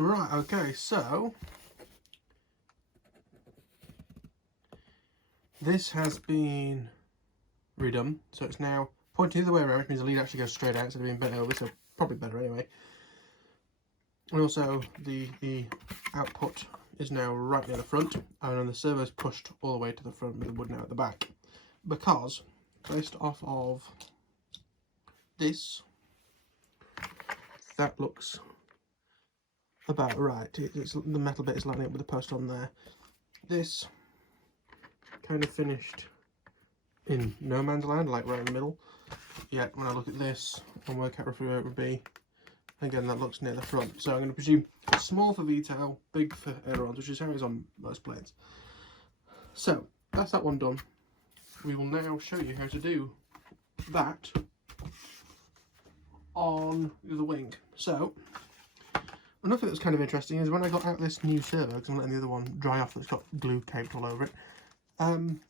Right, okay, so this has been redone, so it's now pointing the other way around, which means the lead actually goes straight out instead of being bent over, so probably better anyway. And also the output is now right near the front, and then the servo's pushed all the way to the front with the wood now at the back. Because, based off of this, that looks about right. It's the metal bit is lining up with the post on there. This kind of finished in no man's land, like right in the middle. Yet when I look at this and work out roughly where it would be, again that looks near the front. So I'm going to presume small for VTOL, big for ailerons, which is how it is on most planes. So that's that one done. We will now show you how to do that on the wing. So another thing that's kind of interesting is when I got out this new servo, because I'm letting the other one dry off, that's got glue caked all over it. In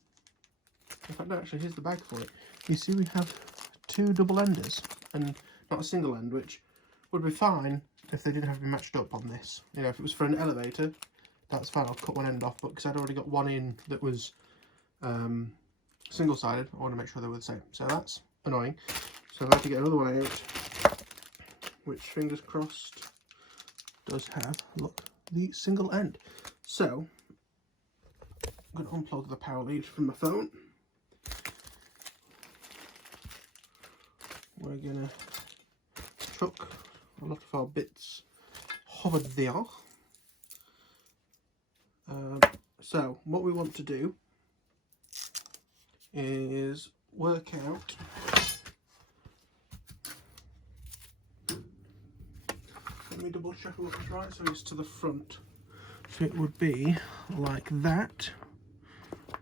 fact, no, actually, here's the bag for it. You see we have two double enders and not a single end, which would be fine if they didn't have to be matched up on this. You know, if it was for an elevator, that's fine, I'll cut one end off, but because I'd already got one in that was single-sided, I want to make sure they were the same. So that's annoying. So I've had to get another one out, which, fingers crossed, does have, look, the single end. So I'm going to unplug the power lead from my phone. We're going to chuck a lot of our bits over there. So what we want to do is work out let me double check it looks right, so it's to the front. So it would be like that.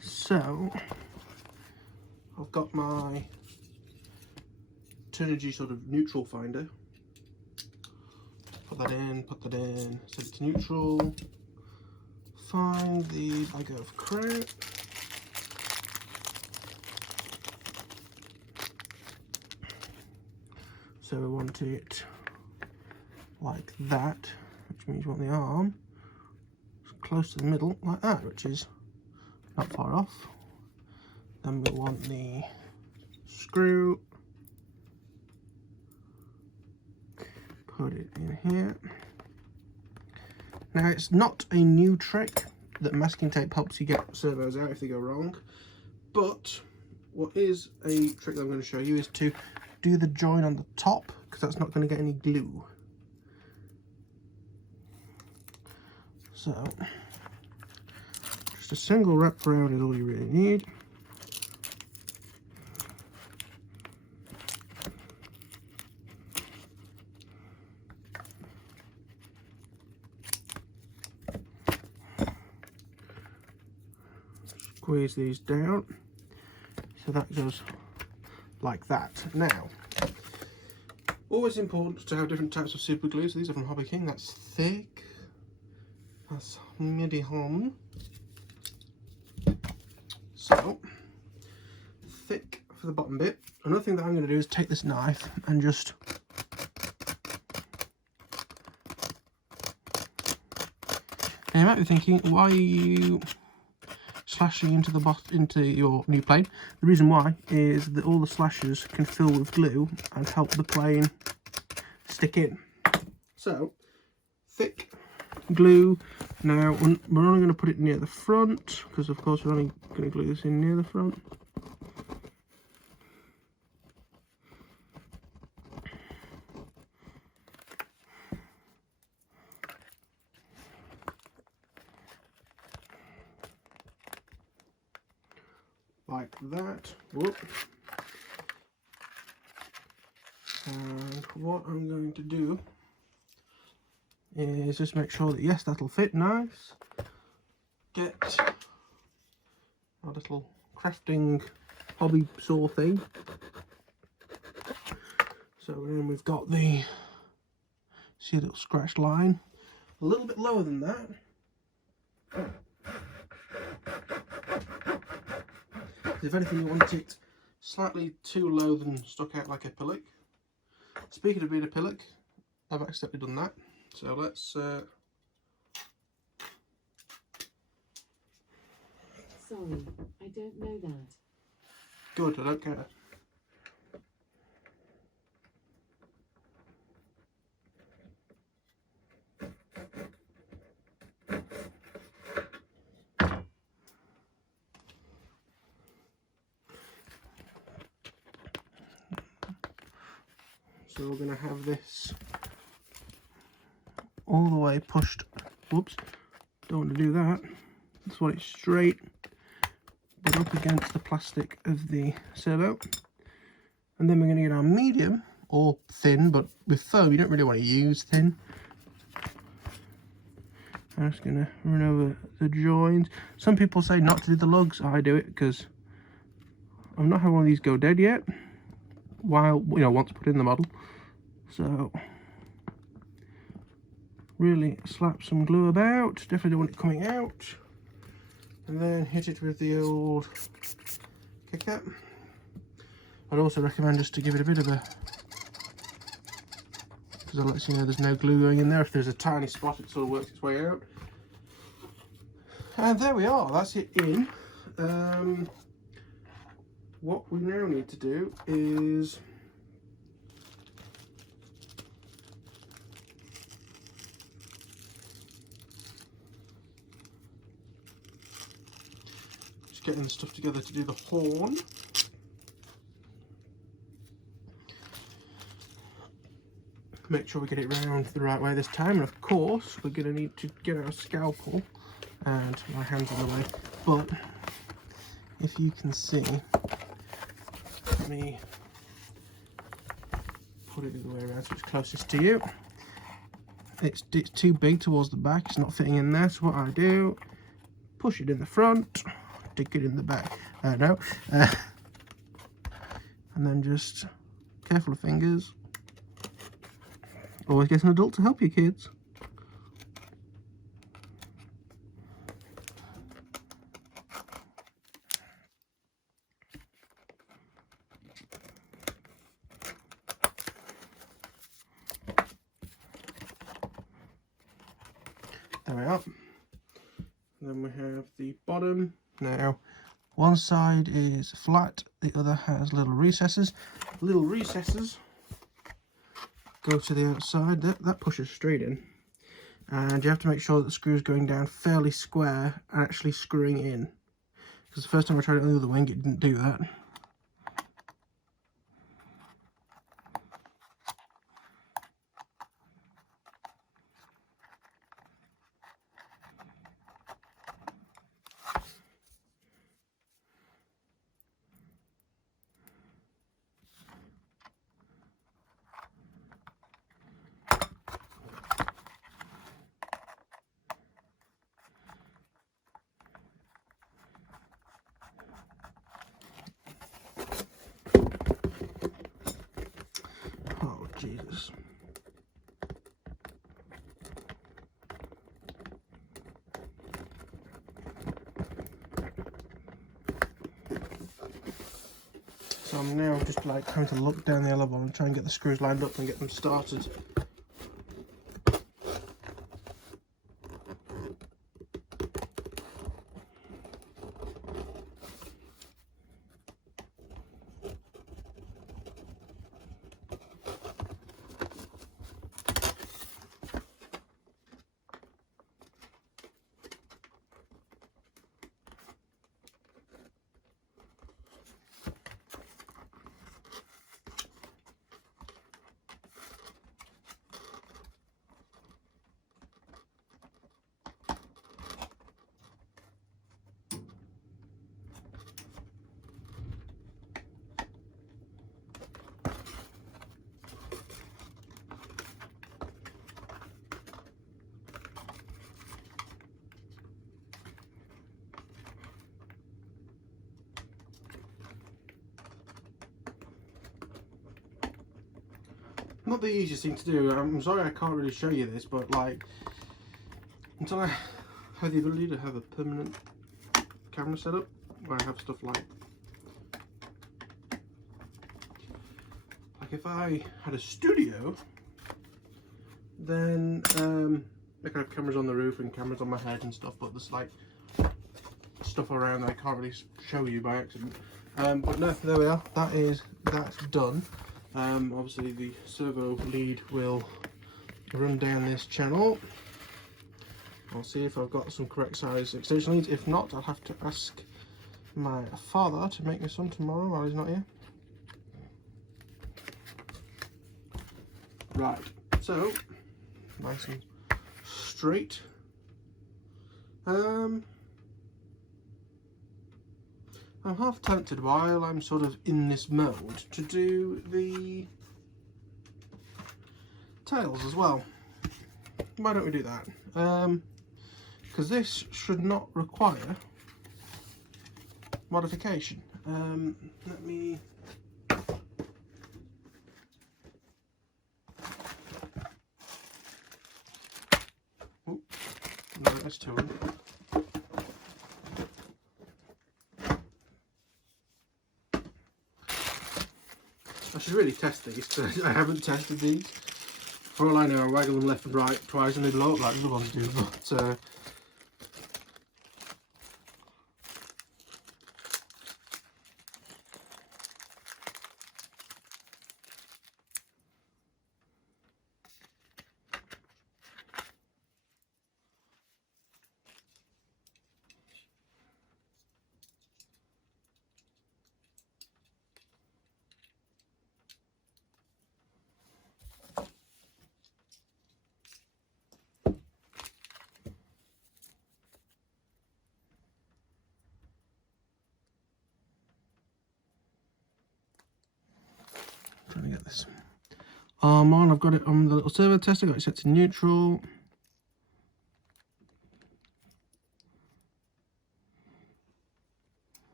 So I've got my Turnigy sort of neutral finder. Put that in, set it to neutral. Find the bag of crap. So we want it like that, which means you want the arm close to the middle like that, which is not far off. Then we want the screw, put it in here. Now it's not a new trick that masking tape helps you get servos out if they go wrong, but what is a trick that I'm going to show you is to do the join on the top, because that's not going to get any glue. So just a single wrap around is all you really need. Squeeze these down, so that goes like that. Now, always important to have different types of super glue. So these are from Hobby King. That's thick. That's medium. So thick for the bottom bit. Another thing that I'm going to do is take this knife and just now you might be thinking, why are you slashing into your new plane? The reason why is that all the slashes can fill with glue and help the plane stick in. So thick glue. Now we're only going to put it near the front, because of course we're only going to glue this in near the front. Like that. Whoop. And what I'm going to do is just make sure that, yes, that'll fit nice. Get our little crafting hobby saw thing. So then we've got the, see a little scratched line, a little bit lower than that. If anything, you want it slightly too low than stuck out like a pillock. Speaking of being a pillock, I've accidentally done that. So let's Sorry, I don't know that. good, I don't care. So we're going to have this all the way pushed. Whoops, don't want to do that. Just want it straight, but up against the plastic of the servo. And then we're going to get our medium, or thin, but with foam you don't really want to use thin. I'm just going to run over the joins. Some people say not to do the lugs. I do it because I've not had one of these go dead yet, while, you know, once put in the model. So really slap some glue about, definitely don't want it coming out, and then hit it with the old kicker. I'd also recommend just to give it a bit of a, because it lets you know there's no glue going in there. If there's a tiny spot, it sort of works its way out. And there we are, that's it in. What we now need to do is just getting the stuff together to do the horn. Make sure we get it round the right way this time, and of course we're going to need to get our scalpel, and my hand's in the way, but if you can see, let me put it the other way around so it's closest to you. It's too big towards the back, it's not fitting in there, so what I do, push it in the front, stick it in the back, and then just careful of fingers. Always get an adult to help you, kids. There we are. And then we have the bottom. Now, one side is flat, the other has little recesses. Little recesses go to the outside, that pushes straight in, and you have to make sure that the screw is going down fairly square and actually screwing in, because the first time I tried it on the other wing it didn't do that. Oh Jesus. So I'm now just like trying to look down the yellow ball and try and get the screws lined up and get them started. Not the easiest thing to do. I'm sorry I can't really show you this, but like, until I have the ability to have a permanent camera setup where I have stuff like if I had a studio, Then I can have cameras on the roof and cameras on my head and stuff, but there's like stuff around that I can't really show you by accident. But no, there we are. That's done. Obviously the servo lead will run down this channel. I'll see if I've got some correct size extension leads. If not, I'll have to ask my father to make me some tomorrow while he's not here. Right, so nice and straight. I'm half tempted while I'm sort of in this mode to do the tails as well. Why don't we do that? Because this should not require modification. Let me... Oh, no, that's two. I should really test these, because I haven't tested these. For all I know, I waggle them left and right twice and they blow up like the other ones do, but trying to get this arm on. I've got it on the little servo tester, got it set to neutral.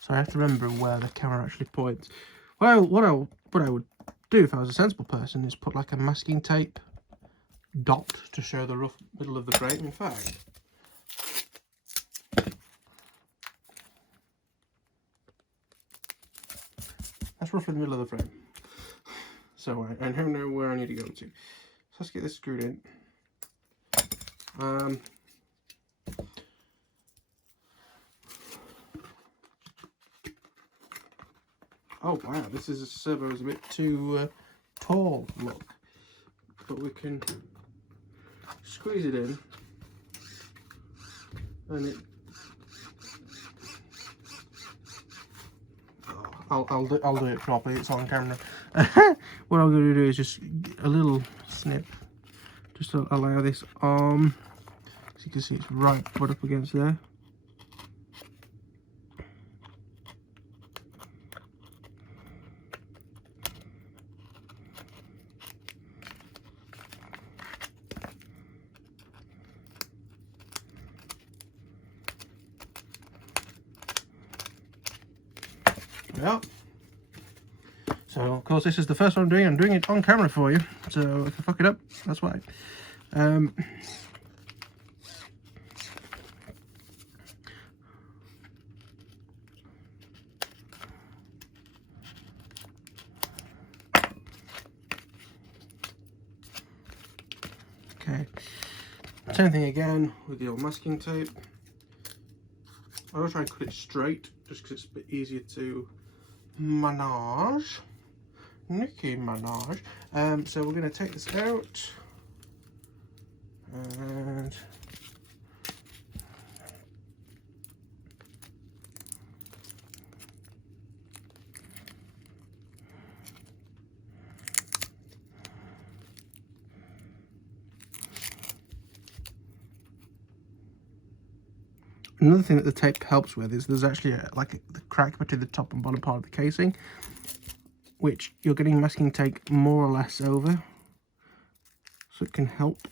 So I have to remember where the camera actually points. Well, what I would do if I was a sensible person is put like a masking tape dot to show the rough middle of the frame. In fact, that's roughly the middle of the frame. So I don't know where I need to go to. So let's get this screwed in. Oh wow, this is a servo is a bit too tall, look. But we can squeeze it in, and it. Oh, I'll do it properly. It's on camera. What I'm going to do is just a little snip, just to allow this arm. As you can see, it's right put up against there. Yeah. So of course this is the first one I'm doing. I'm doing it on camera for you. So if I fuck it up, that's why. Okay. Same thing again with the old masking tape. I'll try and cut it straight just because it's a bit easier to manage. Nicki Minaj. So we're going to take this out and another thing that the tape helps with is there's actually the crack between the top and bottom part of the casing, which you're getting masking tape more or less over, so it can help.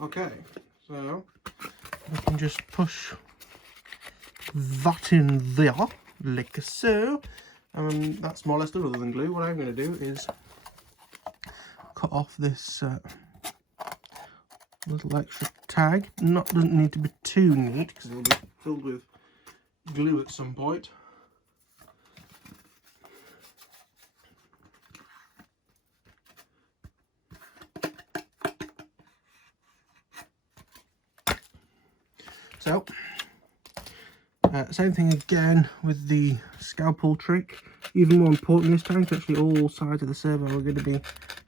Okay, so we can just push that in there, like so. That's more or less done other than glue. What I'm going to do is cut off this little extra tag. Doesn't need to be too neat because it'll be filled with glue at some point. So, same thing again with the scalpel trick. Even more important this time, actually all sides of the servo are going to be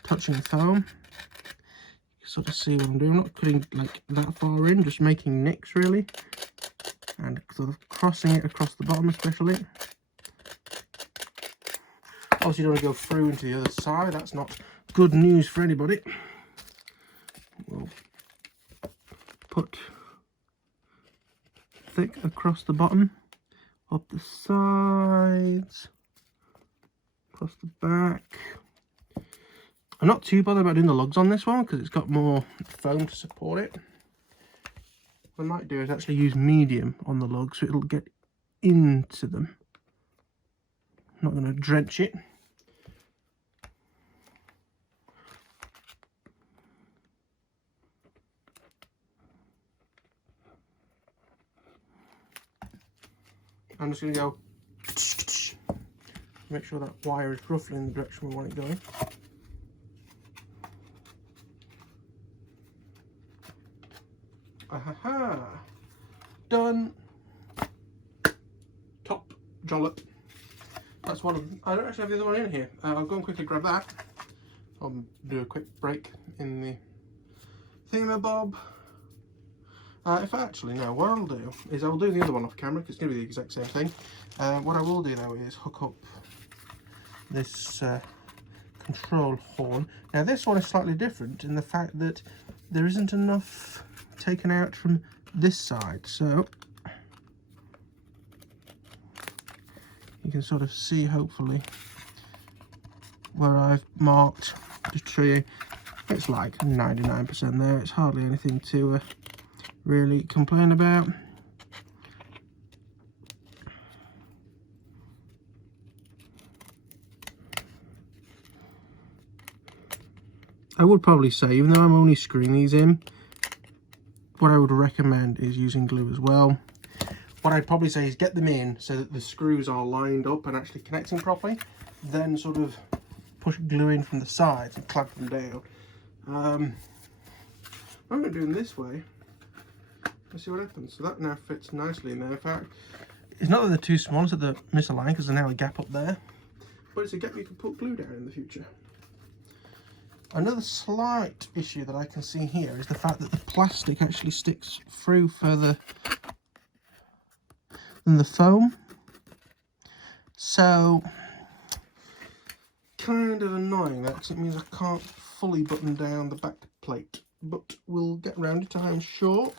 touching foam. You can sort of see what I'm doing. I'm not cutting like that far in, just making nicks really, and sort of crossing it across the bottom especially. Obviously you don't want to go through into the other side, that's not good news for anybody. We'll put thick across the bottom, up the sides, across the back. I'm not too bothered about doing the lugs on this one because it's got more foam to support it. What I might do is actually use medium on the lug so it'll get into them. I'm not going to drench it. I'm just going to go make sure that wire is roughly in the direction we want it going. Ahaha! Done! Top jollop. That's one of them. I don't actually have the other one in here. I'll go and quickly grab that. I'll do a quick break in the thingamabob. If I actually know, what I'll do is I'll do the other one off camera because it's going to be the exact same thing. What I will do though is hook up this control horn. Now this one is slightly different in the fact that there isn't enough taken out from this side, so you can sort of see hopefully where I've marked the tree. It's like 99% there. It's hardly anything to really complain about. I would probably say, even though I'm only screwing these in, what I would recommend is using glue as well. What I'd probably say is get them in so that the screws are lined up and actually connecting properly, then sort of push glue in from the sides and clamp them down. I'm going to do them this way. Let's see what happens. So that now fits nicely in there. In fact, it's not that they're too small, it's that they're misaligned because there's now a gap up there. But it's a gap you can put glue down in the future. Another slight issue that I can see here is the fact that the plastic actually sticks through further than the foam. So, kind of annoying that because it means I can't fully button down the back plate. But we'll get around it, I'm sure.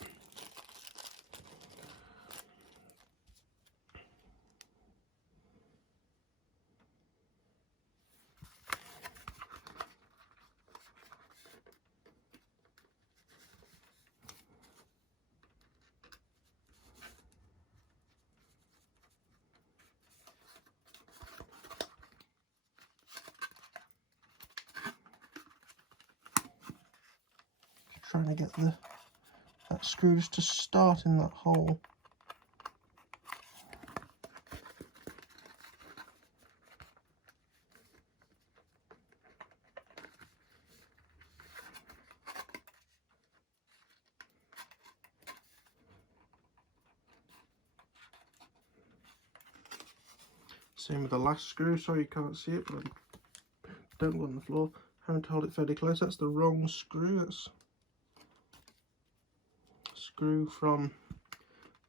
Trying to get that screw just to start in that hole. Same with the last screw. Sorry you can't see it, but don't go on the floor. Having to hold it fairly close. That's the wrong screw. That's screw from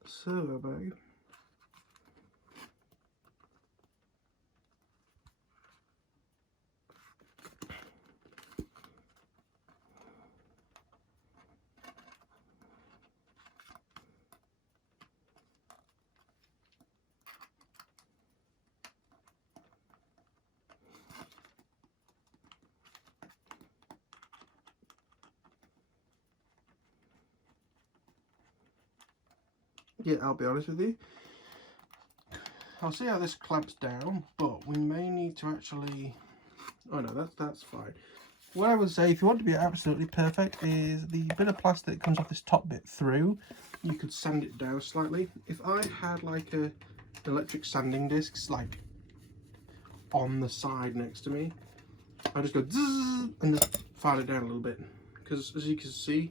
the servo bag. yeah, I'll be honest with you. I'll see how this clamps down, but we may need to actually... Oh no, that's fine. What I would say, if you want to be absolutely perfect, is the bit of plastic that comes off this top bit through, you could sand it down slightly. If I had like a electric sanding discs like on the side next to me, I just go zzz and just file it down a little bit, because as you can see,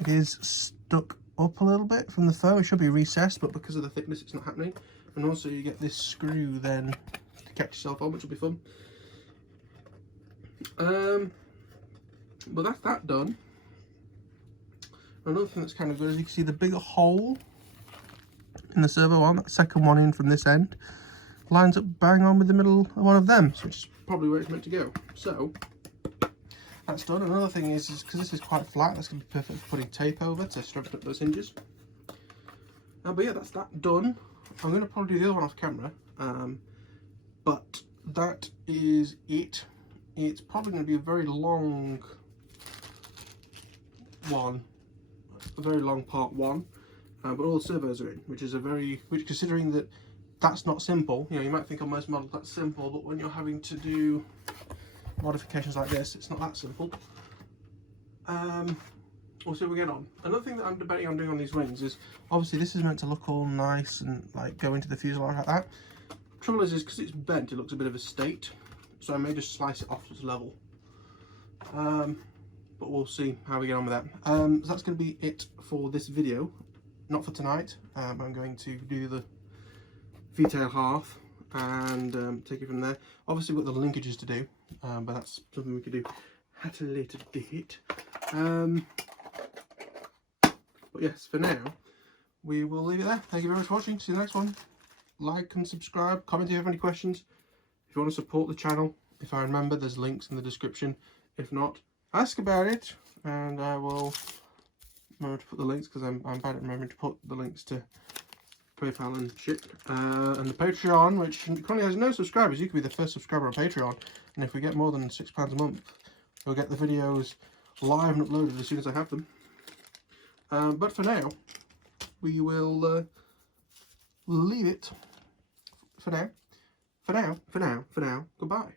it is stuck up a little bit from the foam. It should be recessed, but because of the thickness, it's not happening. And also, you get this screw then to catch yourself on, which will be fun. But that's that done. Another thing that's kind of good is you can see the bigger hole in the servo arm, that second one in from this end, lines up bang on with the middle of one of them, which is probably where it's meant to go. So that's done. Another thing is because this is quite flat, that's going to be perfect for putting tape over to strengthen up those hinges. But yeah, that's that done. I'm going to probably do the other one off camera, but that is it. It's probably going to be a very long one, a very long part one, but all the servos are in, which considering that that's not simple, you know, you might think on most models that's simple, but when you're having to do modifications like this, it's not that simple. We'll see what we get on. Another thing that I'm debating on doing on these wings is, obviously this is meant to look all nice and like go into the fuselage like that. Trouble is because it's bent, it looks a bit of a state, so I may just slice it off to its level. But we'll see how we get on with that. So that's going to be it for this video. Not for tonight. I'm going to do the V-tail half and take it from there. Obviously we've got the linkages to do, but that's something we could do at a later date. But yes, for now, we will leave it there. Thank you very much for watching. See you in the next one. Like and subscribe. Comment if you have any questions. If you want to support the channel, if I remember, there's links in the description. If not, ask about it, and I will remember to put the links, because I'm bad at remembering to put the links to PayPal and shit. And the Patreon, which currently has no subscribers. You could be the first subscriber on Patreon, and if we get more than £6 a month, we'll get the videos live and uploaded as soon as I have them. But for now, we will leave it for now. For now. Goodbye.